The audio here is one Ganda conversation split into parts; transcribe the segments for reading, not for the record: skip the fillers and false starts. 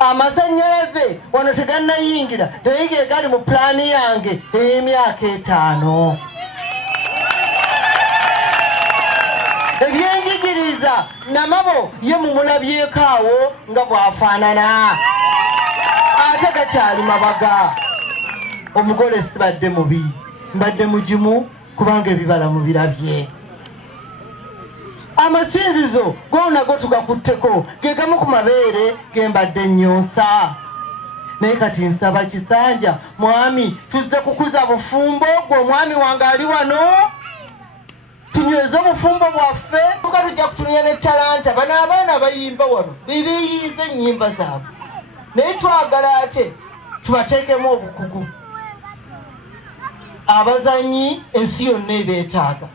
Amasanyalaze wano tegannayingira naye gali mu plani yange ey'emyaka 5. Ebyenjigiriza Namabo ye mumulabyeko awo nga bwafaanana ate gakyali mabaga. Omugole sibadde mubi, mbadde mugimu kubanga ebibala mubirabye. Amasinzizo gonna go tugakutteko ge gamu ku mabeere ge mbadde nnyonsa. Naye kati nsaba Kisanja, mwami tuzze kukuza bufumbo gwe omwami wange ali wano tunyweze obufumbo bwaffe tuka tujja kutunya ne talanta. Bano abaana bayimba wano bibiyize ennyimba zaabwe naye twagala ate tubateekemu obukugu. Abazanyi ensi yonna ebeetaaga.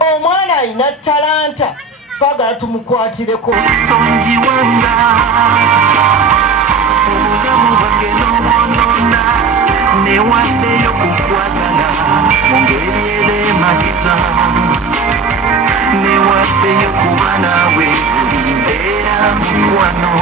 Omwana alina talanta twagala tumukwatireko. Tonjiwanga obulamu bwange n'obwonona newaddeyo kukwagala mu ngeri ebeematiza newaddeyo kuba naawe buli mbeera mukwano.